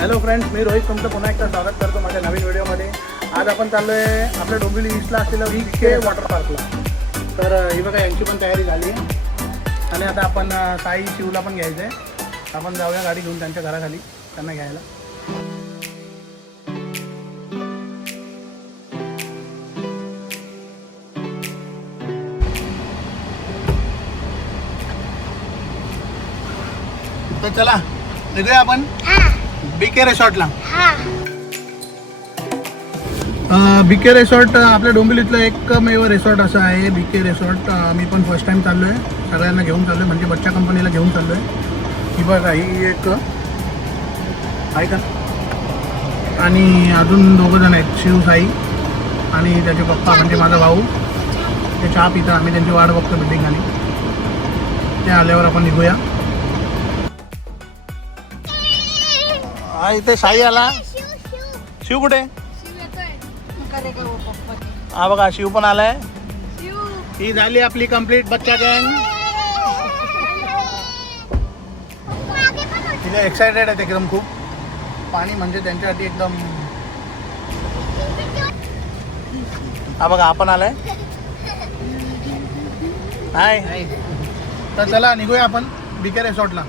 Hello friends, मी रोहित तुमचं पुन्हा एकदा स्वागत करतो माझ्या नवीन व्हिडिओमध्ये. आज आपण चाललो आहे आपल्या डोंबिवली ईस्टला असलेलं VK वॉटर पार्कला. तर ही बघा, यांची पण तयारी झाली आणि आता आपण साई शिवला पण घ्यायचं आहे. आपण जाऊया गाडी घेऊन त्यांच्या घराखाली त्यांना घ्यायला. तर चला निघूया आपण BK रिसॉर्टला. BK रिसॉर्ट आपल्या डोंबिवलीतलं एकमेव रिसॉर्ट असं आहे BK रिसॉर्ट. मी पण फर्स्ट टाइम चाललो आहे, सगळ्यांना घेऊन चाललो आहे, म्हणजे बच्चा कंपनीला घेऊन चाललो आहे. ही बघा, ही एक आहे का, आणि अजून दोघं जण आहेत, शिव साई आणि त्याचे पप्पा म्हणजे माझा भाऊ. ते चहा पिता, आम्ही त्यांची वाट बघतो बिल्डिंग खाली. ते आल्यावर आपण निघूया. हा, इथे साई आला. शिव कुठे? हा बघा, शिव पण आलाय. ही झाली आपली कंप्लीट बच्चा गँग. तिला एक्सायटेड आहेत एकदम खूप. पाणी म्हणजे त्यांच्यासाठी एकदम. हा बघा, आपण आलाय. हाय. तर चला निघूया आपण BK रिसॉर्टला.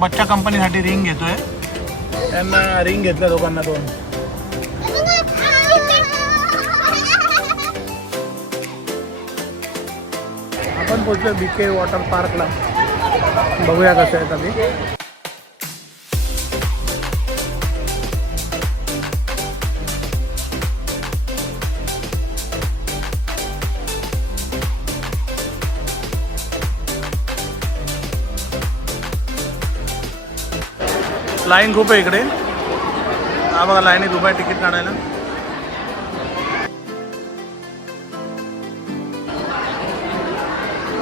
बच्चा कंपनीसाठी रिंग घेतोय. त्यांना रिंग घेतलं दोघांना दोन. आपण पोहोचलो BK वॉटर पार्कला. बघूया कसं आहे कधी. लाईन खूप आहे इकडे. हा बघा, लाईनीत उभा आहे तिकीट काढायला.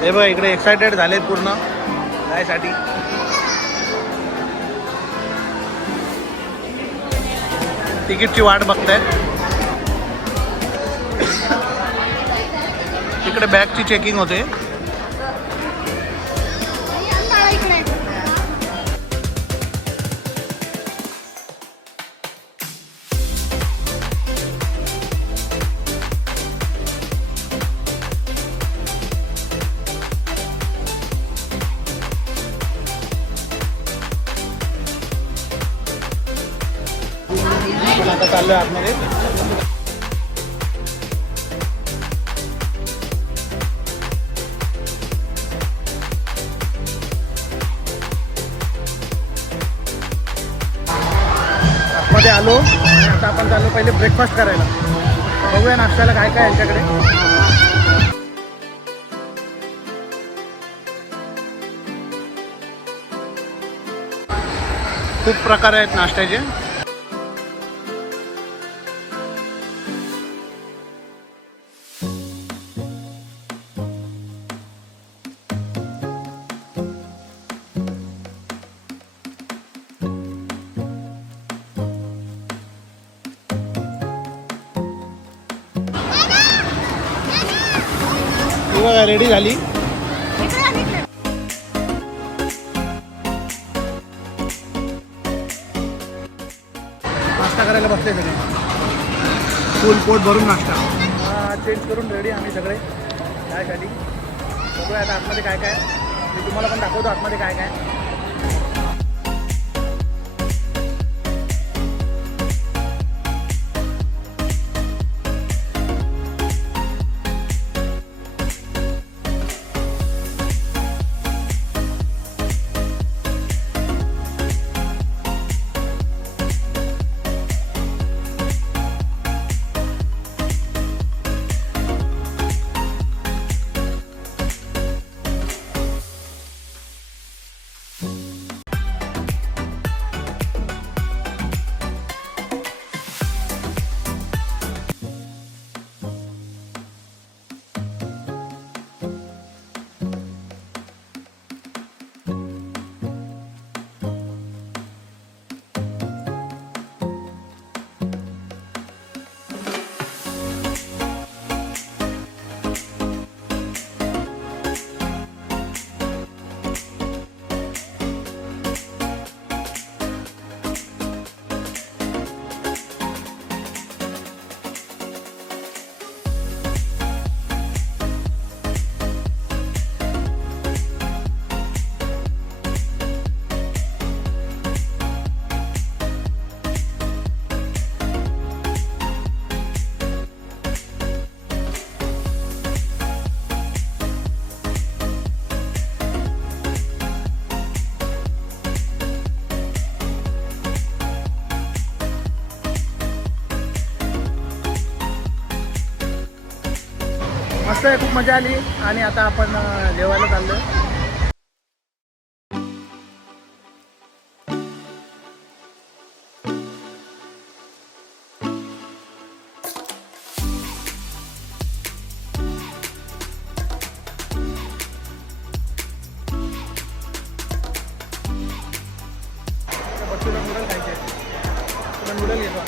हे बघा, इकडे एक्सायटेड झालेत पूर्ण जायसाठी. तिकीटची वाट बघतायत. इकडे बॅगची चेकिंग होते. आता चाललोय आतमध्ये. आतमध्ये आलो आणि आता आपण चाललो पहिले ब्रेकफास्ट करायला. बघूया नाश्त्याला काय काय यांच्याकडे. खूप प्रकार आहेत नाश्त्याचे. रेडी झाली. नाश्ता करायला बसले सगळे. फुल पोट भरून नाश्ता. चेंज करून रेडी आम्ही सगळे जायसाठी. बघूया आता आतमध्ये काय काय. मी तुम्हाला पण दाखवतो आतमध्ये काय काय. मस्त आहे, खूप मजा आली. आणि आता आपण जेवायला चाललो. बच्चूला नूडल खायचे, तुला नूडल घेतो.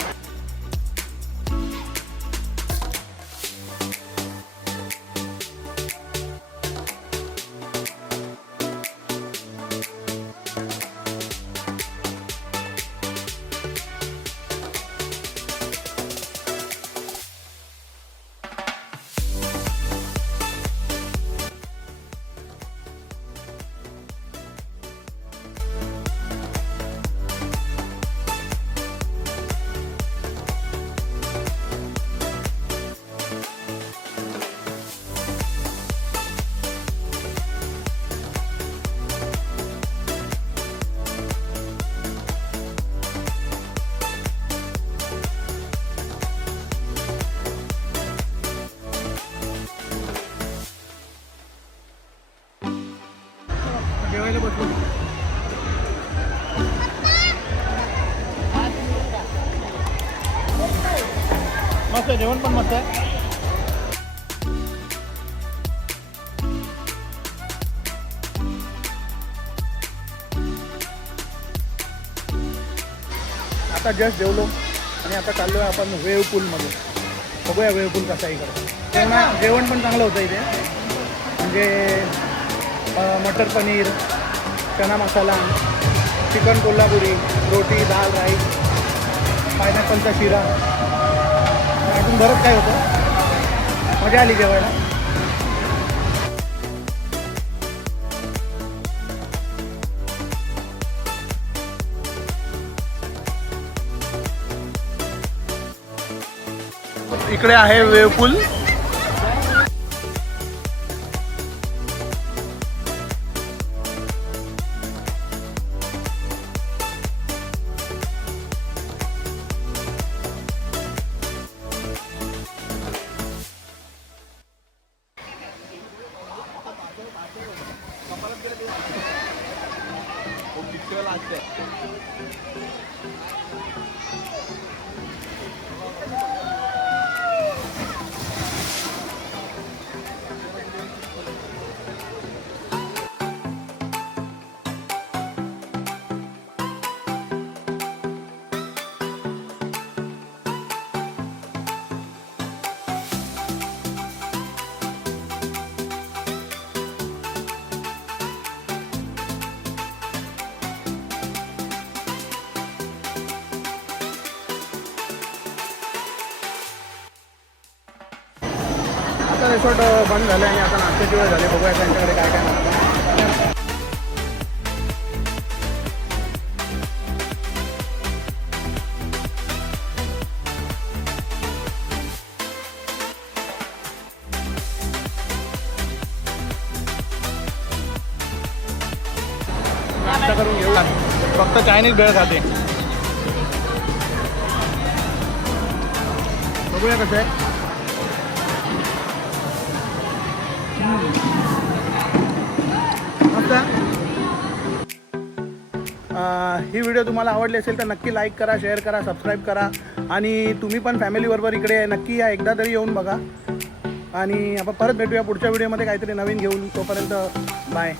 जेवायला बसलो. मस्त आहे, जेवण पण मस्त आहे. आता जस्ट जेवलो आणि आता चाललो आहे आपण वेव्ह पूलमध्ये. बघूया वेव्ह पूल कसा आहे इकडं. जेवण पण चांगलं होतं इथे, म्हणजे मटर पनीर, चना मसाला, चिकन कोल्हापुरी, रोटी, दाल, राईस, पायनॅपलचा शिरा, अजून बरंच काय होतं. मजा आली जेवायला. इकडे आहे वेव्ह पूल. आता रिसॉर्ट बंद झालं आणि आता नाश्त्याची वेळ झाली. बघूया त्यांच्याकडे काय काय नसतं. नाश्ता करून घेऊ. फक्त चायनीज भेळ खाते. बघूया कसं आहे. ही व्हिडिओ तुम्हाला आवडली असेल तर नक्की लाईक करा, शेअर करा, सबस्क्राईब करा. आणि तुम्ही पण फॅमिलीबरोबर इकडे नक्की या, एकदा तरी येऊन बघा. आणि आपण परत भेटूया पुढच्या व्हिडिओमध्ये काहीतरी नवीन घेऊन. तोपर्यंत बाय.